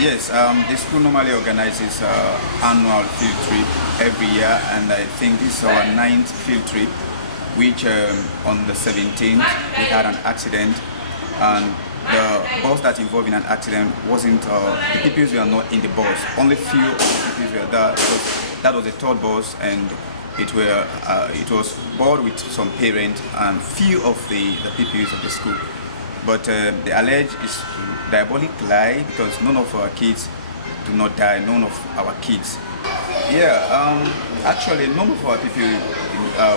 Yes, the school normally organizes annual field trip every year, and I think this is our ninth field trip, which on the 17th we had an accident, and the bus that involved in an accident wasn't, the pupils were not in the bus, only few of the pupils were there. That was a third bus, and it was board with some parents and few of the pupils of the school. But the allege is diabolic lie, because none of our kids do not die, none of our kids. Yeah, actually none of our people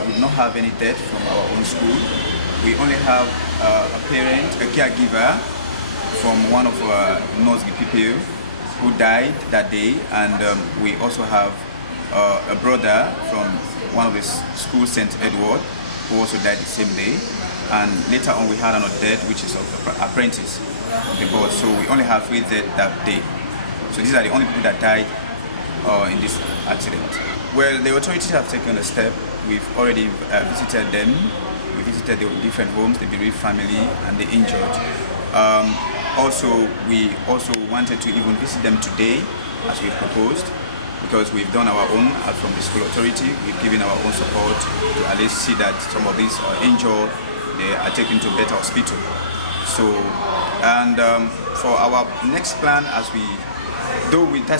will not have any death from our own school. We only have a parent, a caregiver from one of our nosy people who died that day, and we also have a brother from one of the schools, St. Edward, who also died the same day. And later on we had another death, which is of the apprentice of the boss. So we only have 3 deaths that day. So these are the only people that died in this accident. Well, the authorities have taken a step. We've already visited them. We visited the different homes, the bereaved family and the injured. We also wanted to even visit them today, as we've proposed, because we've done our own from the school authority. We've given our own support to at least see that some of these are injured, they are taken to a better hospital. So, and for our next plan, that's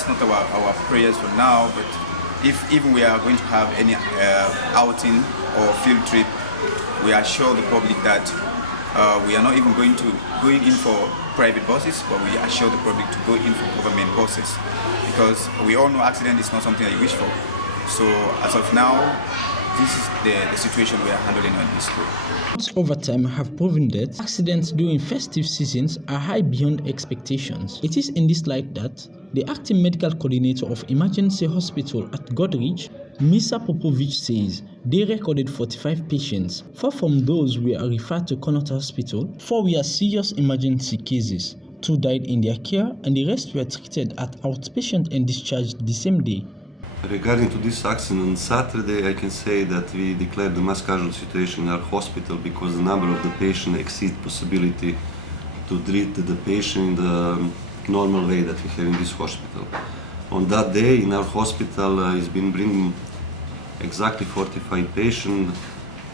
not our prayers for now, but if even we are going to have any outing or field trip, we assure the public that we are not even going in for private buses, but we assure the public to go in for government buses, because we all know accident is not something that you wish for. So as of now, this is the situation we are handling on this school. Over time have proven that accidents during festive seasons are high beyond expectations. It is in this light that the acting medical coordinator of emergency hospital at Godrich, Misa Popovich, says they recorded 45 patients. 4 from those were referred to Connaught Hospital, 4 were serious emergency cases, 2 died in their care, and the rest were treated at outpatient and discharged the same day. Regarding to this accident on Saturday, I can say that we declared the mass casualty situation in our hospital because the number of the patient exceeds possibility to treat the patient in the normal way that we have in this hospital. On that day, in our hospital, it's been bringing exactly 45 patients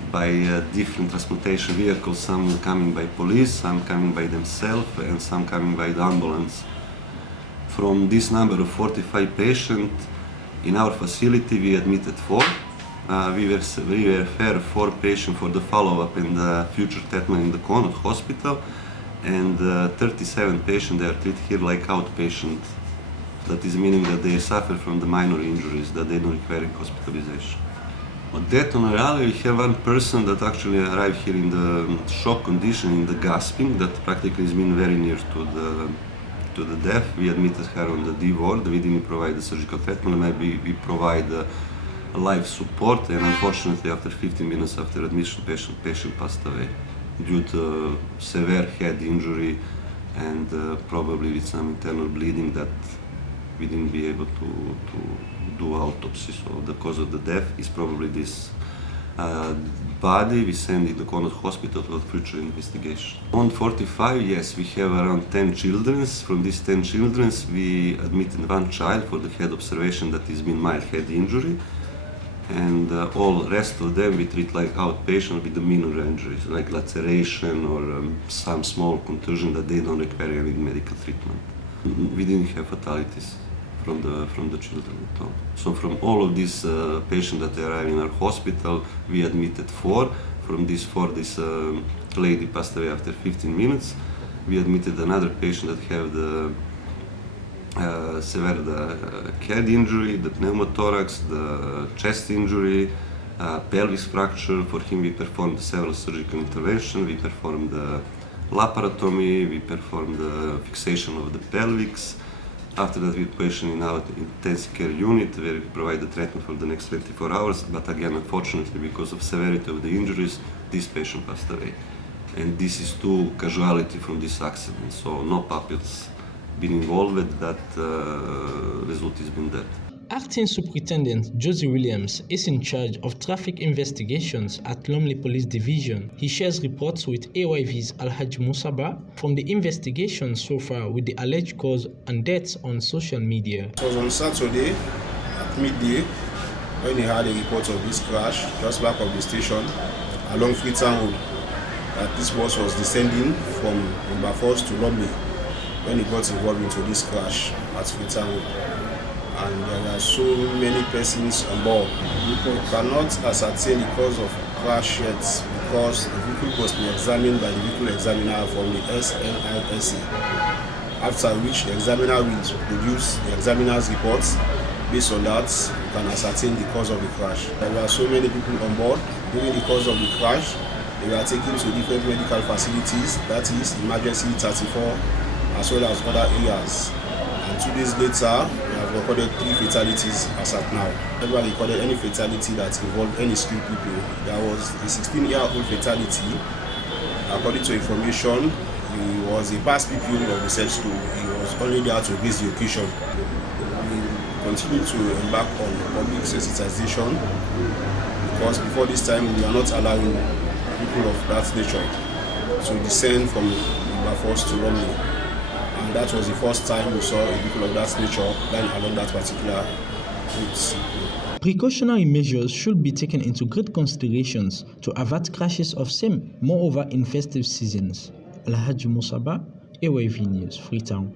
by different transportation vehicles, some coming by police, some coming by themselves, and some coming by the ambulance. From this number of 45 patients, in our facility, we admitted 4. We were referred 4 patients for the follow-up and the future treatment in the Connaught Hospital, and 37 patients they are treated here like outpatient. That is meaning that they suffer from the minor injuries, that they don't require hospitalization. On death on arrival, we have 1 person that actually arrived here in the shock condition, in the gasping, that practically has been very near to the death. We admitted her on the D ward. We didn't provide the surgical treatment, maybe we provide life support, and unfortunately after 15 minutes after admission, patient passed away due to severe head injury and probably with some internal bleeding that we didn't be able to do autopsy. So the cause of the death is probably this. Body we send in the Connaught Hospital for future investigation. On 45, yes, we have around 10 children. From these 10 children, we admitted 1 child for the head observation that has been mild head injury, and all rest of them we treat like outpatient with the minor injuries, like laceration or some small contusion that they don't require any medical treatment. We didn't have fatalities from the children at all. So from all of these patients that arrived in our hospital, we admitted 4. From these 4, this lady passed away after 15 minutes. We admitted another patient that have the severe head injury, the pneumothorax, the chest injury, pelvis fracture. For him we performed several surgical interventions. We performed the laparotomy, we performed the fixation of the pelvis. After that, we patient in our intensive care unit where we provide the treatment for the next 24 hours. But again, unfortunately, because of severity of the injuries, this patient passed away. And this is 2 casualties from this accident. So no pupils been involved, that result has been death. Acting Superintendent Josie Williams is in charge of traffic investigations at Lumley Police Division. He shares reports with AYV's Alhaji Musaba from the investigation so far with the alleged cause and deaths on social media. It was on Saturday at midday when he had a report of this crash just back of the station along Freetown Road, that this bus was descending from number 4 to Lumley when he got involved into this crash at Freetown Road. And there were so many persons on board. We cannot ascertain the cause of crash yet because the vehicle must be examined by the vehicle examiner from the SNISC, after which the examiner will produce the examiner's reports. Based on that, we can ascertain the cause of the crash. There were so many people on board. During the course of the crash, they were taken to different medical facilities, that is emergency 34, as well as other areas. And 2 days later, we have recorded 3 fatalities as at now. Never recorded any fatality that involved any skilled people. There was a 16-year-old fatality. According to information, he was a past pupil of the said school. He was only there to grace the occasion. We continue to embark on public sensitization because before this time we are not allowing people of that nature to descend from number 4 to Lumley. And that was the first time we saw a vehicle of that nature lying along that particular route. Precautionary measures should be taken into great considerations to avert crashes of same, moreover in festive seasons. Alhaji Musaba, AYV News, Freetown.